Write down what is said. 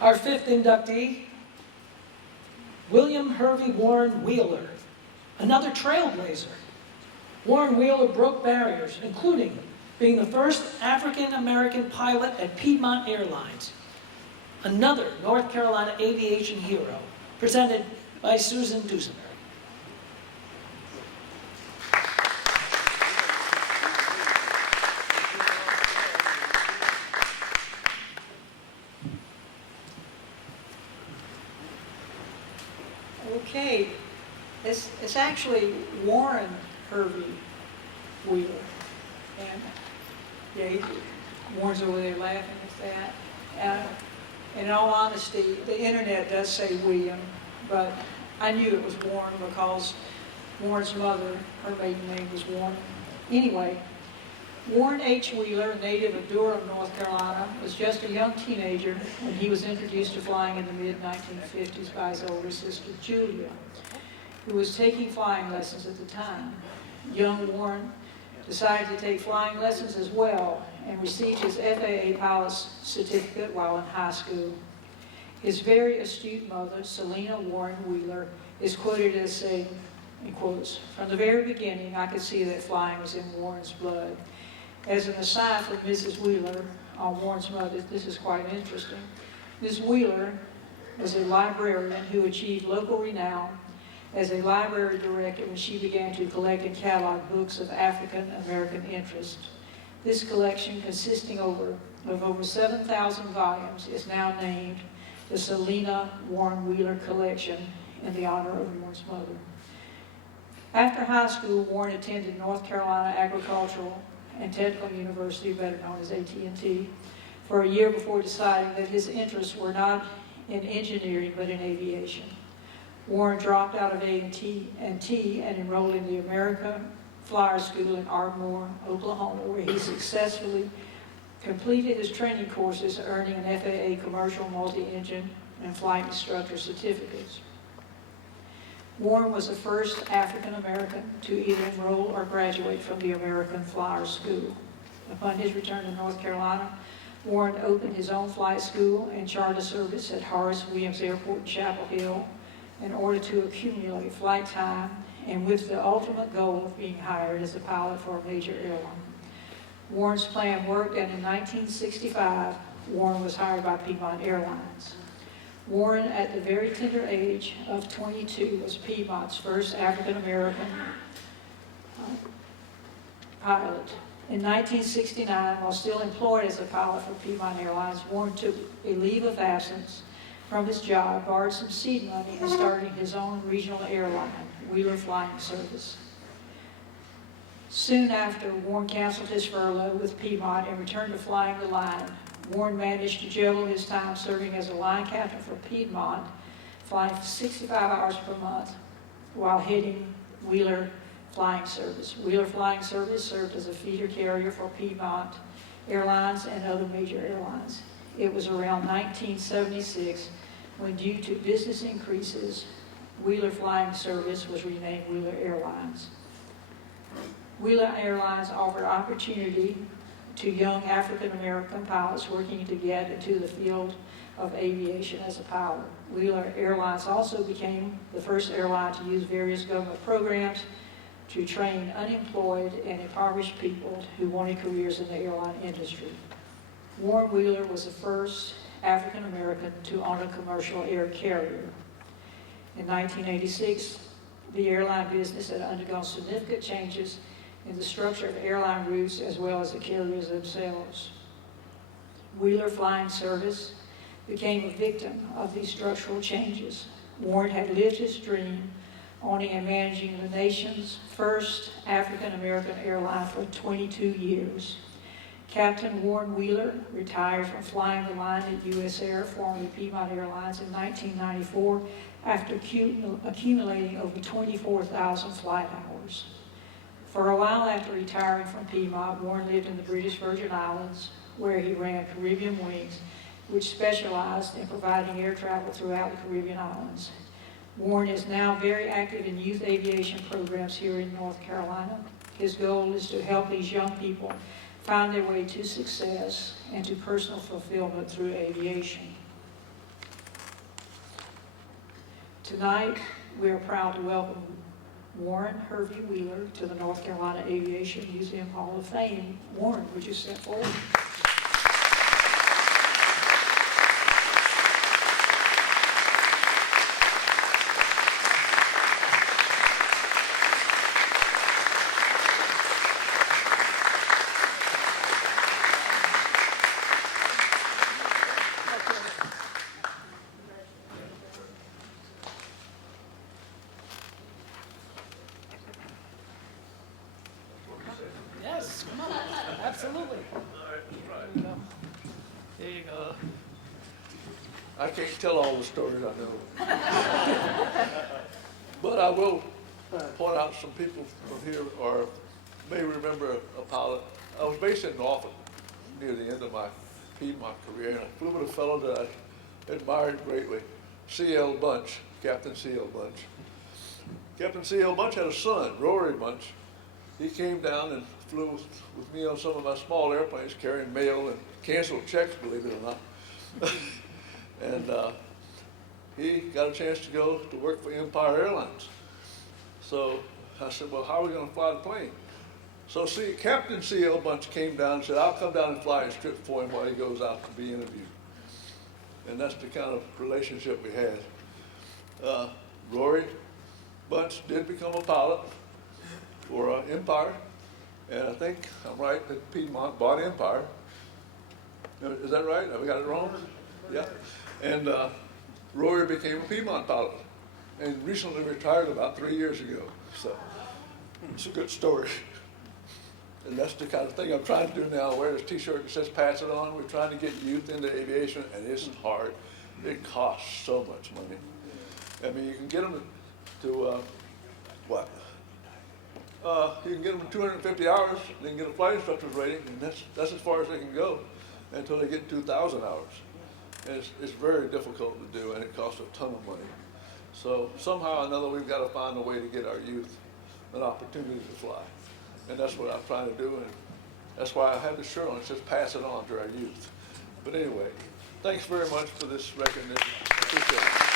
Our fifth inductee, William Hervey Warren Wheeler, another trailblazer. Warren Wheeler broke barriers, including being the first African-American pilot at Piedmont Airlines, another North Carolina aviation hero, presented by Susan Dusenberry. Okay, it's actually Warren Hervey Wheeler, and yeah, Warren's over there laughing at that. In all honesty, the internet does say William, but I knew it was Warren because Warren's mother, her maiden name was Warren. Anyway, Warren H. Wheeler, native of Durham, North Carolina, was just a young teenager when he was introduced to flying in the mid-1950s by his older sister, Julia, who was taking flying lessons at the time. Young Warren decided to take flying lessons as well and received his FAA pilot's certificate while in high school. His very astute mother, Selena Warren Wheeler, is quoted as saying, in quotes, "From the very beginning, I could see that flying was in Warren's blood." As an aside from Mrs. Wheeler on Warren's mother, this is quite interesting. Ms. Wheeler was a librarian who achieved local renown as a library director when she began to collect and catalog books of African American interest. This collection, consisting of over 7,000 volumes, is now named the Selena Warren Wheeler Collection in the honor of Warren's mother. After high school, Warren attended North Carolina Agricultural and Technical University, better known as AT&T, for a year before deciding that his interests were not in engineering but in aviation. Warren dropped out of A&T and enrolled in the American Flyer School in Ardmore, Oklahoma, where he successfully completed his training courses, earning an FAA commercial multi-engine and flight instructor certificates. Warren was the first African American to either enroll or graduate from the American Flyer School. Upon his return to North Carolina, Warren opened his own flight school and charter service at Horace Williams Airport in Chapel Hill in order to accumulate flight time and with the ultimate goal of being hired as a pilot for a major airline. Warren's plan worked, and in 1965, Warren was hired by Piedmont Airlines. Warren, at the very tender age of 22, was Piedmont's first African-American pilot. In 1969, while still employed as a pilot for Piedmont Airlines, Warren took a leave of absence from his job, borrowed some seed money, and started his own regional airline, Wheeler Flying Service. Soon after, Warren canceled his furlough with Piedmont and returned to flying the line. Warren managed to juggle his time serving as a line captain for Piedmont, flying 65 hours per month while heading Wheeler Flying Service. Wheeler Flying Service served as a feeder carrier for Piedmont Airlines and other major airlines. It was around 1976 when, due to business increases, Wheeler Flying Service was renamed Wheeler Airlines. Wheeler Airlines offered opportunity to young African-American pilots working to get into the field of aviation as a pilot. Wheeler Airlines also became the first airline to use various government programs to train unemployed and impoverished people who wanted careers in the airline industry. Warren Wheeler was the first African-American to own a commercial air carrier. In 1986, the airline business had undergone significant changes in the structure of airline routes as well as the carriers themselves. Wheeler Flying Service became a victim of these structural changes. Warren had lived his dream, owning and managing the nation's first African-American airline for 22 years. Captain Warren Wheeler retired from flying the line at U.S. Air, formerly Piedmont Airlines, in 1994 after accumulating over 24,000 flight hours. For a while after retiring from Piedmont, Warren lived in the British Virgin Islands, where he ran Caribbean Wings, which specialized in providing air travel throughout the Caribbean islands. Warren is now very active in youth aviation programs here in North Carolina. His goal is to help these young people find their way to success and to personal fulfillment through aviation. Tonight, we are proud to welcome Warren Hervey Wheeler to the North Carolina Aviation Museum Hall of Fame. Warren, would you step forward? Yes, come on, absolutely. There you go. There you go. I can't tell all the stories I know. But I will point out some people from here or may remember a pilot. I was based in Norfolk near the end of my Piedmont career, and I flew with a fellow that I admired greatly, C.L. Bunch, Captain C.L. Bunch. Captain C.L. Bunch had a son, Rory Bunch. He came down and flew with me on some of my small airplanes carrying mail and canceled checks, believe it or not. And he got a chance to go to work for Empire Airlines. So I said, well, how are we going to fly the plane? So Captain C.L. Bunch came down and said, I'll come down and fly a strip for him while he goes out to be interviewed. And that's the kind of relationship we had. Rory Bunch did become a pilot for Empire, and I think I'm right that Piedmont bought Empire. Is that right? Have we got it wrong? Yeah. And Rory became a Piedmont pilot and recently retired about 3 years ago. So it's a good story. And that's the kind of thing I'm trying to do now. I wear this t-shirt that says pass it on. We're trying to get youth into aviation, and it's hard. It costs so much money. I mean, you can get them to, what? You can get them in 250 hours, they can get a flight instructor's rating, and that's as far as they can go until they get 2,000 hours. And it's very difficult to do, and it costs a ton of money. So somehow or another, we've got to find a way to get our youth an opportunity to fly. And that's what I'm trying to do, and that's why I have this shirt on. It says pass it on to our youth. But anyway, thanks very much for this recognition. Appreciate it.